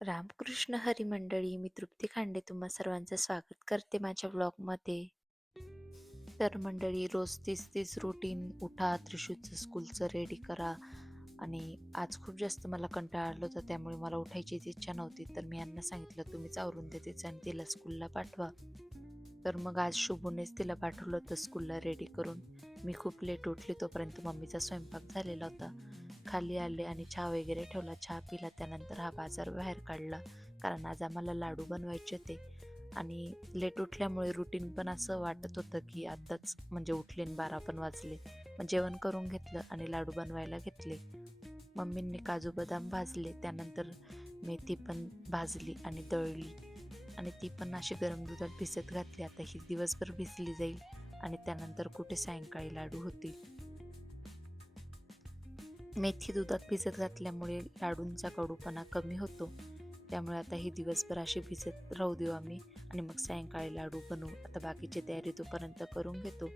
रामकृष्ण हरी मंडळी मी तृप्ती खांडे तुम्हा सर्वांचं स्वागत करते माझ्या ब्लॉगमध्ये. तर मंडळी रोज तीस तीस रुटीन उठा त्रिशूचं स्कूलचं रेडी करा. आणि आज खूप जास्त मला कंटाळा आला होता त्यामुळे मला उठायची इच्छा नव्हती. तर मी यांना सांगितलं तुम्हीच आवरून देतेच आणि तिला स्कूलला पाठवा. तर मग आज शुभूनेच तिला पाठवलं होतं स्कूलला रेडी करून. मी खूप लेट उठली तोपर्यंत मम्मीचा स्वयंपाक झालेला होता. खाली आले आणि चहा वगैरे ठेवला. चहा पिला त्यानंतर हा बाजार बाहेर काढला. कारण आज आम्हाला लाडू बनवायचे होते. आणि लेट उठल्यामुळे रुटीन पण असं वाटत होतं की आत्ताच म्हणजे उठले आणि बारा पण वाजले. मग जेवण करून घेतलं आणि लाडू बनवायला घेतले. मम्मींनी काजू बदाम भाजले त्यानंतर मेथी पण भाजली आणि दळली आणि ती पण अशी गरम दुधात भिजत घातली. आता ही दिवसभर भिजली जाईल आणि त्यानंतर कुठे सायंकाळी लाडू होतील. मेथी दुधात भिजत घातल्यामुळे लाडूंचा कडूपणा कमी होतो. त्यामुळे आता ही दिवसभर अशी भिजत राहू देऊ आम्ही आणि मग सायंकाळी लाडू बनवू आता बाकीची तयारी तोपर्यंत करून घेतो.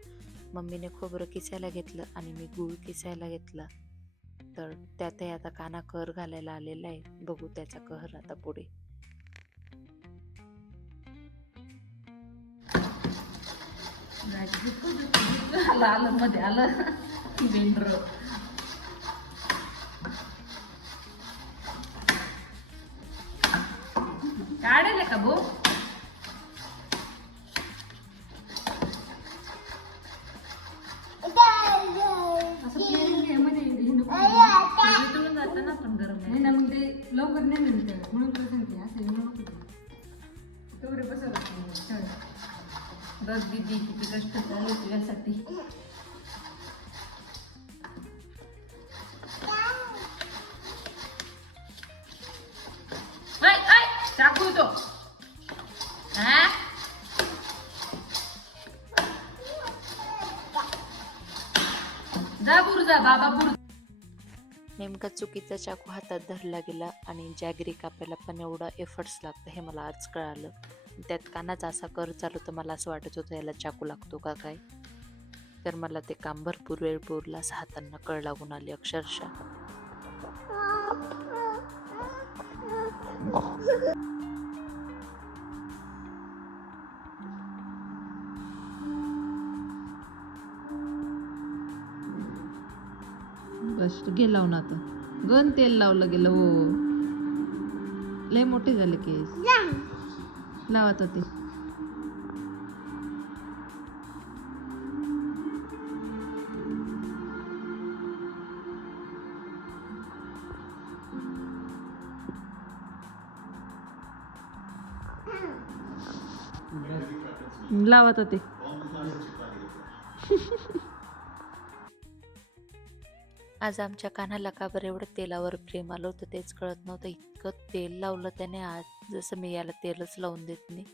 मम्मीने खोबरं किसायला घेतलं आणि मी गूळ किसायला घेतला. तर त्यातही आता काना कहर घालायला आलेला आहे. बघू त्याचा कहर आता पुढे. आलं आलं मध्ये आलं. ना पण गरम नाही ना मग ते लवकर नाही मिळत म्हणून तुला सांगते असं येऊ नको. तेवढे बसवलं बस दीदी किती कष्ट झाले तुझ्यासाठी जा बाबा नेमका चुकीचा चाकू हातात धरला गेला आणि जॅगरी कापायला पण एवढा एफर्ट्स लागतं हे मला आज कळालं. त्यात कानाचा असा कर चालू तर मला असं वाटत होतं याला चाकू लागतो का काय? तर मला ते काम भरपूर वेळ पुरला असं हातांना कळ लागून आली अक्षरशः. बस घे लावून आता. गन तेल लावलं गेलं हो. लय मोठे झाले केस. लावत होते लावत होते आज आमच्या कानाला का बरं एवढं तेलावर प्रेम आलं होतं? तेच कळत नव्हतं. इतकं तेल लावलं त्याने आज जसं मी याला तेलच लावून देत नाही.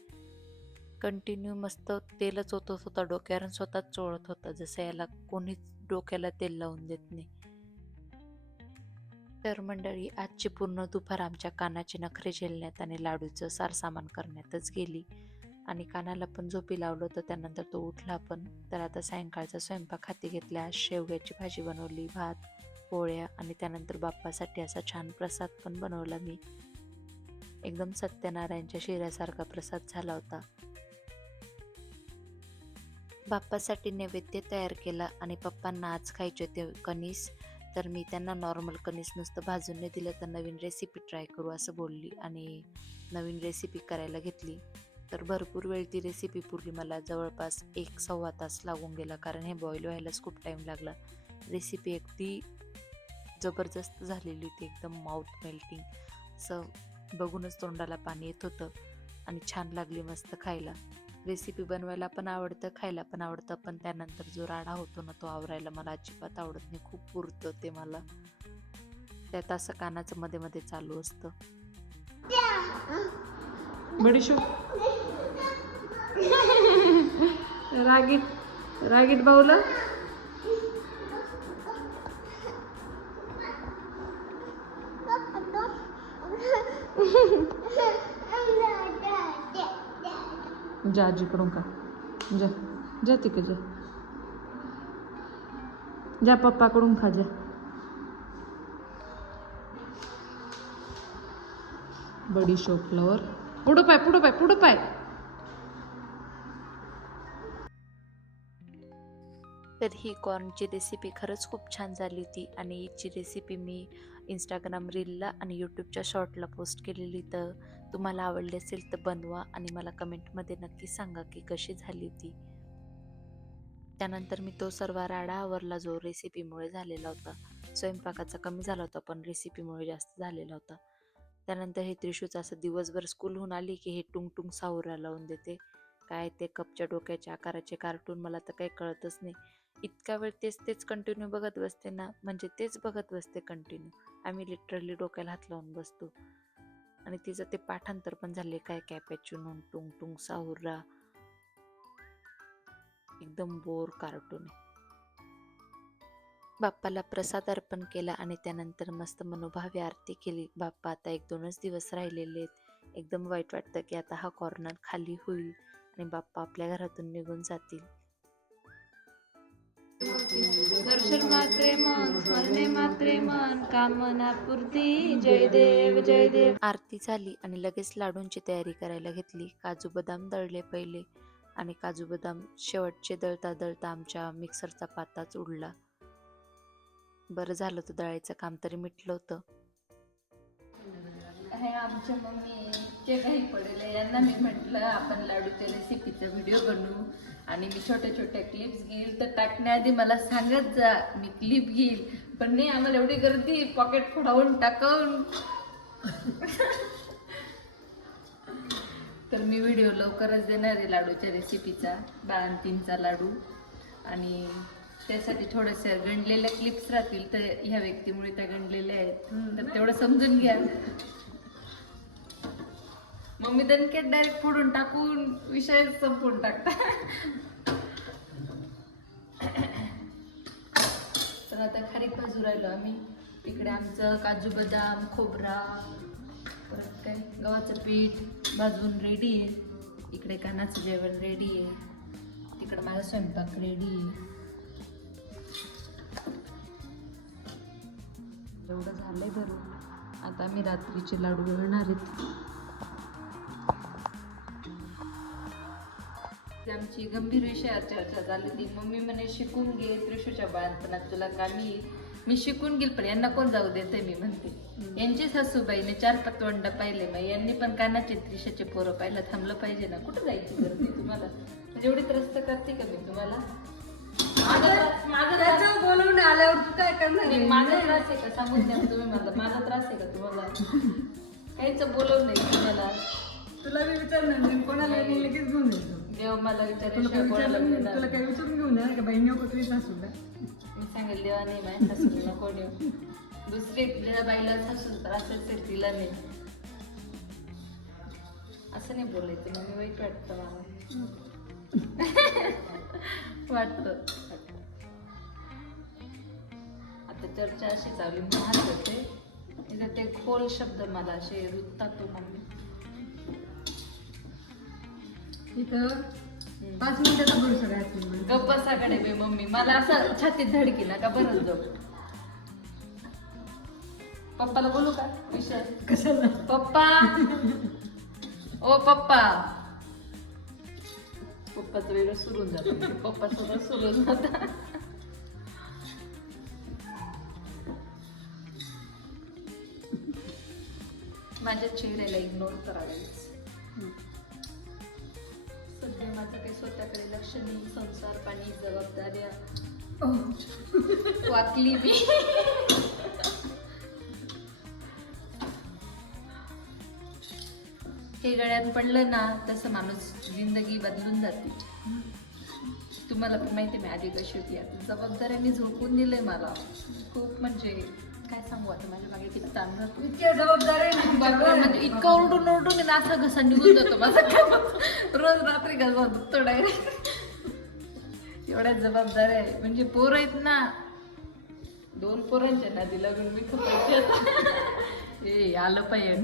कंटिन्यू मस्त तेलच ओतत होता डोक्यावर आणि स्वतःच चोळत होता जसं याला कोणीच डोक्याला तेल लावून देत नाही. तर मंडळी आजची पूर्ण दुपार आमच्या कानाचे नखरे झेलण्यात आणि लाडूचं सारसामान करण्यातच गेली. आणि कानाला पण झोपी लावलं होतं त्यानंतर तो उठला पण. तर आता सायंकाळचा स्वयंपाक हाती घेतला आज शेवग्याची भाजी बनवली भात पोळ्या आणि त्यानंतर बाप्पासाठी असा छान प्रसाद पण बनवला मी. एकदम सत्यनारायणच्या शिऱ्यासारखा प्रसाद झाला होता. बाप्पासाठी नैवेद्य तयार केला आणि पप्पांना आज खायचे ते कणीस तर मी त्यांना नॉर्मल कणीस नुसतं भाजून नाही दिलं तर नवीन रेसिपी ट्राय करू असं बोलली आणि नवीन रेसिपी करायला घेतली. तर भरपूर वेळ ती रेसिपी पुरली. मला जवळपास एक सव्वा तास लागून गेला कारण हे बॉईल व्हायलाच खूप टाईम लागला. रेसिपी अगदी जबरदस्त झालेली होती एकदम माउथ मेल्टिंग असं बघूनच तोंडाला पाणी येत होतं आणि छान लागली मस्त खायला. रेसिपी बनवायला पण आवडतं खायला पण आवडतं पण त्यानंतर जो राडा होतो ना तो आवरायला मला अजिबात आवडत नाही. खूप पुरतं ते मला. त्यात असं कानाचं मध्ये मध्ये चालू असतं. रागीत रागीत भाऊला बाऊला आजीकडून का? जा जा तिकडे जा. जा पप्पाकडून खा जा. बडीशोप फ्लवर पुढं पाय पुढं पाय पुढं पाय. तर ही कॉर्नची रेसिपी खरंच खूप छान झाली होती आणि हिची रेसिपी मी इंस्टाग्राम रीलला आणि यूट्यूबच्या शॉर्टला पोस्ट केलेली तर तुम्हाला आवडली असेल तर बनवा आणि मला कमेंटमध्ये नक्की सांगा की कशी झाली होती त्यानंतर मी तो सर्व राडा आवरला जो रेसिपीमुळे झालेला होता. स्वयंपाकाचा कमी झाला होता पण रेसिपीमुळे जास्त झालेला होता. त्यानंतर हे त्रिशूचं असं दिवसभर स्कूलहून आली की हे टुंग टुंग सावरा लावून देते. काय ते कपच्या डोक्याच्या आकाराचे कार्टून मला तर काही कळतच नाही. इतका वेळ तेच तेच कंटिन्यू बघत बसते ना म्हणजे तेच बघत बसते कंटिन्यू आम्ही लिटरली डोक्याला हात लावून बसतो. आणि तिचं ते पाठांतर पण झाले काय कॅपॅच्युनो टुंग टुंग साहुर्रा एकदम बोर कार्टून आहे. बाप्पाला प्रसाद अर्पण केला आणि त्यानंतर मस्त मनोभावी आरती केली. बाप्पा आता एक दोनच दिवस राहिलेले आहेत. एकदम वाईट वाटतं की आता हा कॉर्नर खाली होईल आणि बाप्पा आपल्या घरातून निघून जातील. दर्शन मात्रे मन स्मरणे मात्रे मन कामना पूर्ती. जय देव जय देव. आरती झाली आणि लगेच लाडूंची तयारी करायला घेतली. काजू बदाम दळले पहिले आणि काजू बदाम शेवटचे दळता दळता आमच्या मिक्सरचा पाताच उडला. बरं झालं होतं दळायचं काम तरी मिटलं होतं. हे आमच्या जे काही पडेल यांना मी म्हटलं आपण लाडूच्या रेसिपीचा व्हिडिओ बनवू. आणि मी छोट्या छोट्या क्लिप्स घेईल. तर टाकण्याआधी मला सांगत जा मी क्लिप घेईल. पण नाही आम्हाला एवढी गर्दी पॉकेट फोडावून टाकून. तर मी व्हिडिओ लवकरच देणार आहे लाडूच्या रेसिपीचा बाळंतींचा लाडू. आणि त्यासाठी थोड्याशा गणलेल्या क्लिप्स राहतील तर ह्या व्यक्तीमुळे त्या गणलेल्या आहेत. तर तेवढं समजून घ्या. मम्मी दणकेत डायरेक्ट फोडून टाकून विषय संपून टाकता. तर आता खारीक भाजू राहिलो आम्ही. इकडे आमचं काजू बदाम खोबरा परत काय? गव्हाचं पीठ भाजून रेडी आहे. इकडे कानाचं जेवण रेडी आहे. तिकडे माझा स्वयंपाक रेडी आहे. एवढं झालंय भरून आता मी रात्रीचे लाडू वळणार आहेत. आमची गंभीर विषयावर चर्चा झाली ती मम्मी म्हणे शिकून घे त्रिशूच्या बाळपणात. तुला कामी येईल. मी शिकून घेईल पण यांना कोण जाऊ देते मी म्हणते. यांची सासूबाईने चार पतवंड पाहिले. मग यांनी पण कानाचे त्रिशाचे पोरं पाहिलं थांबलं पाहिजे ना. कुठं जायची गर्दी तुम्हाला? म्हणजे एवढी त्रस्त करते का मी तुम्हाला? माझा त्याचं बोलवून आल्यावर तू काय करणार नाही? माझा त्रास आहे का? सांगून द्या तुम्ही मला. माझा त्रास आहे का तुम्हाला? काहीच बोलवलं नाही तुम्हाला. तुला मी विचारणार नाही कोणाला नाही लगेच घेऊन येतो देव मला तुला कोणाला विचारलं देणार तुला नाही. काय विचारून घेऊन येणार का? बाई नको तुझी सासूला मी सांगेल देवा नाही माझ्या सासूला नको देऊ. दुसरी ज्या बाईला सासू त्रास असेल तिला नाही. असं नाही बोलायचं मग मी वाईट वाटतं मला. वाटतं. आता चर्चा अशी चालू मी हसते इथे ते खोल शब्द मला असे रुततात तो मम्मी. इथं पाच मिनिटाचा भरू सगळ्यात गप्प बसाकडे बे मम्मी. मला असं छातीत धडकी ना का बरं जाऊ. पप्पाला बोलू का? विषय? कशाला? पप्पा? ओ पप्पा. पप्पाचं वेगळं सुरू जातं. पप्पा सगळं सुरू जातं माझ्या चेहऱ्याला इग्नोर करावेच सध्या माझं काही स्वतःकडे लक्ष नाही संसार पाणी जबाबदाऱ्या. वाकली मी. हे गळ्यात पडलं ना तसं माणूस जिंदगी बदलून जाते. तुम्हाला पण माहिती मी आधी कशी होती आता जबाबदाऱ्या मी झोपून दिलंय मला. खूप म्हणजे काय सांगू आता माझ्या मागे किती ताण जातो इतक्या जबाबदार आहे ना बापरे, म्हणजे इतकं ओरडून ओरडून आहे ना असा घसा निघून जातो माझा रोज रात्री घसा दुखतो डायरेक्ट एवढ्या जबाबदाऱ्या आहे. म्हणजे पोरं आहेत ना दोन पोरांच्या नादी लागून मी खूप ए आलं पाहिजे.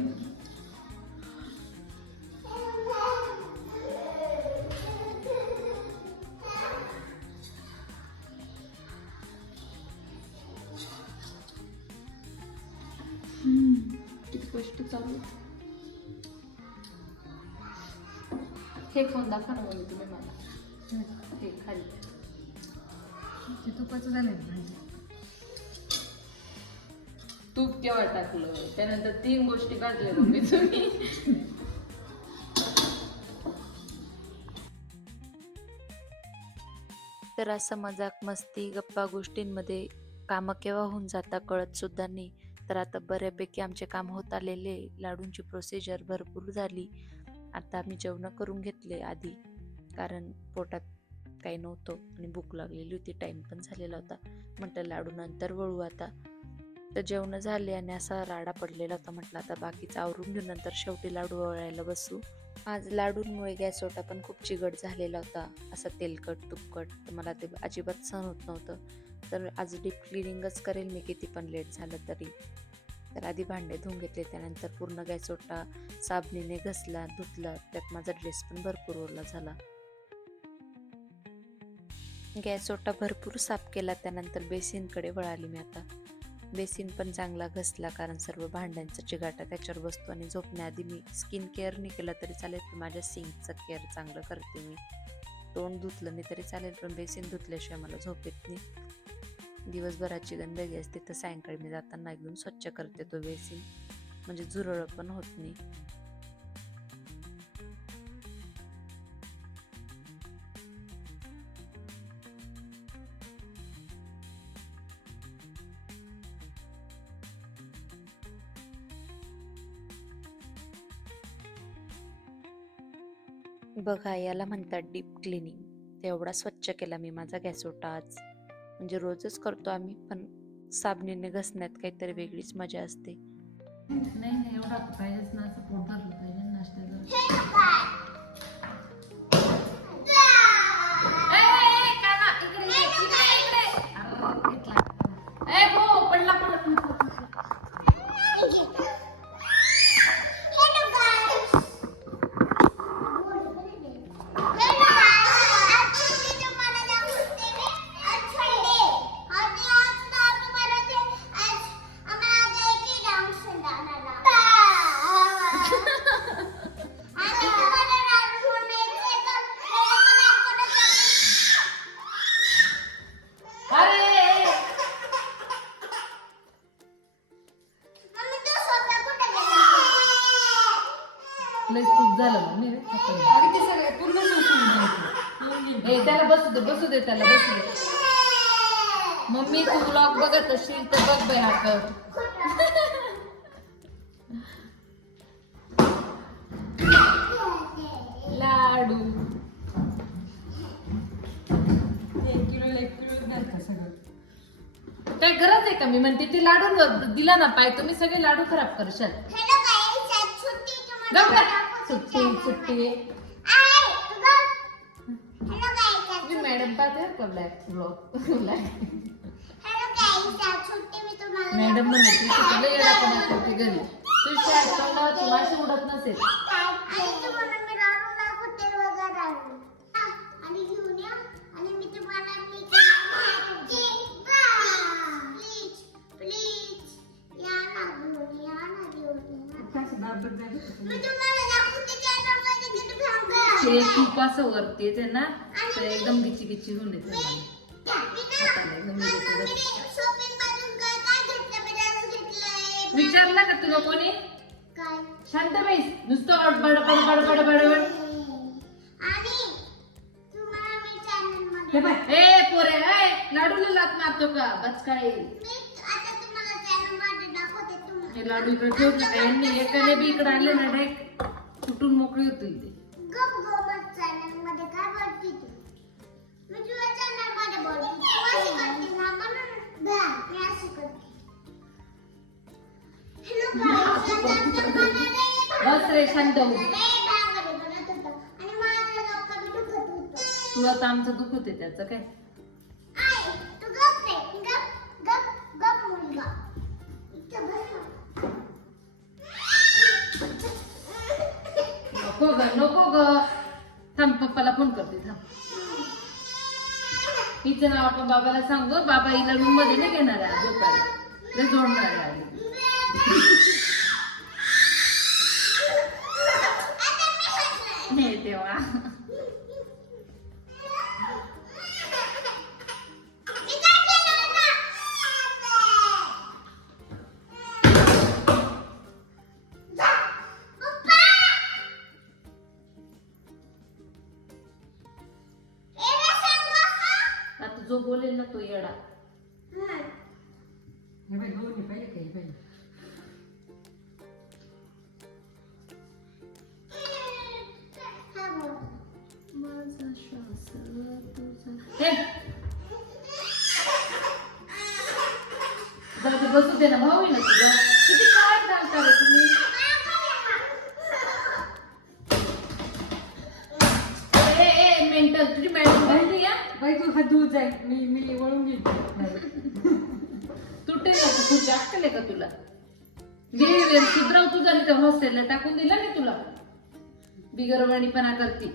हे फोन दाखवा ना मम्मी तुम्ही मला. हे खाली. ते तुपाचं झालं भाजी? तूप केव्हा टाकलं. त्यानंतर तीन गोष्टी काढल्या मम्मी तुम्ही. तर असं मजाक मस्ती गप्पा गोष्टींमध्ये कामं केव्हा होऊन जाता कळत सुद्धा नाही. तर आता बऱ्यापैकी आमचे काम होत आलेले. लाडूंची प्रोसिजर भरपूर झाली. आता आम्ही जेवणं करून घेतले आधी कारण पोटात काही नव्हतं आणि भूक लागलेली होती टाईम पण झालेला होता. म्हटलं लाडू नंतर वळू आता. तर जेवणं झाले आणि असा राडा पडलेला होता म्हटलं आता बाकीचं आवरून घेऊ नंतर शेवटी लाडू वळायला बसू. आज लाडूंमुळे गॅस ओटा पण खूप चिगट झालेला होता असा तेलकट तुपकट तर मला ते अजिबात सहन होत नव्हतं. तर आज डीप क्लिनिंगच करेल मी किती पण लेट झालं तरी. तर आधी भांडे धुवून घेतले त्यानंतर पूर्ण गॅस ओटा साबणीने घसला धुतला त्यात माझा ड्रेस पण भरपूर ओरला झाला. गॅस ओटा भरपूर साफ केला त्यानंतर बेसिनकडे वळाली मी आता. बेसिन पण चांगला घसला कारण सर्व भांड्यांचा चिगाटा त्याच्यावर बसतो आणि झोपण्याआधी मी स्किन केअर नाही केला तरी चालेल पण माझ्या सिंकचं केअर चांगलं करते मी. तोंड धुतलं नाही तरी चालेल पण बेसिन धुतल्याशिवाय मला झोप येत नाही. दिवसभराची गंदगी असते तर सायंकाळी मी जाताना एकदम स्वच्छ करते तो बेसिन. म्हणजे झुरळ पण होत नाही. बघा याला म्हणतात डीप क्लिनिंग. एवढा स्वच्छ केला मी माझा गॅसोटा आज. म्हणजे रोजच करतो आम्ही पण साबणीने घसण्यात काहीतरी वेगळीच मजा असते. नाही नाही एवढा पाहिजेच ना असं पोट भरलं पाहिजे नाश्त्याला. दे मम्मी तू ब्लॉग बघत असशील तर बघ बाई हा कर लाडू. एक किलो एक किलो घालतं सगळं? काय गरज आहे का? मी म्हणते ते लाडू दिला ना पाय तुम्ही सगळे लाडू खराब करशाल. सुट्टी सुट्टी मी मॅडम पाहते का ब्लॅक ब्लॉग मॅडम म्हणते ती शिकवलं येडापणा करते घरी. तू शाळेत तोंडावरची माशी उडत नसेल. ते खूप असं वरती ना तर एकदम गिची गिची होऊन येते हाताला एकदम इरिटेट विचारलं का तुला कोणी शांत बाईस नुसतं बड बड बड बड बड बड ए पोरे ए लाडूला लात मारतो का बचकाळी हे लाडू इकडे ठेवलं का यांनी एकाने बी इकडे आले ना डायरेक्ट कुठून मोकळी होतील ते बस रे शांत हो. तुला तर आमचं दुःख होते त्याचं काय? नको ग नको ग. थांब पप्पाला फोन करते थांब. हिचं नाव आपण बाबाला सांगू. बाबा हिला रूममध्ये नाही घेणार आहे झोपायला जोडणार आहे. 没对吗？ते बसू दे ना भाऊ ना तुझा. किती काय चालता रे तुम्ही? ए ए मेंटल तुझी मॅडम माहिती या बाई तू हात मी मी वळून घेईन. तुटेल का तू? खुर्ची अक्कल आहे का तुला? घे सुधराव तुझा नाही तर हॉस्टेलला टाकून दिला नाही तुला. बिगरवाणीपणा करती.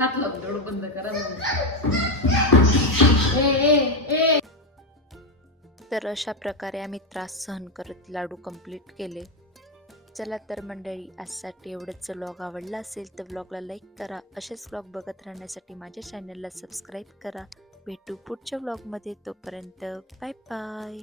हात लावून डोळं बंद करा मग. ए ए ए. तर अशा प्रकारे आम्ही त्रास सहन करत लाडू कंप्लीट केले. चला तर मंडळी आजसाठी एवढंच व्लॉग आवडला असेल तर व्लॉगला लाईक करा. असेच व्लॉग बघत राहण्यासाठी माझ्या चॅनलला सबस्क्राईब करा. भेटू पुढच्या व्लॉगमध्ये तोपर्यंत बाय बाय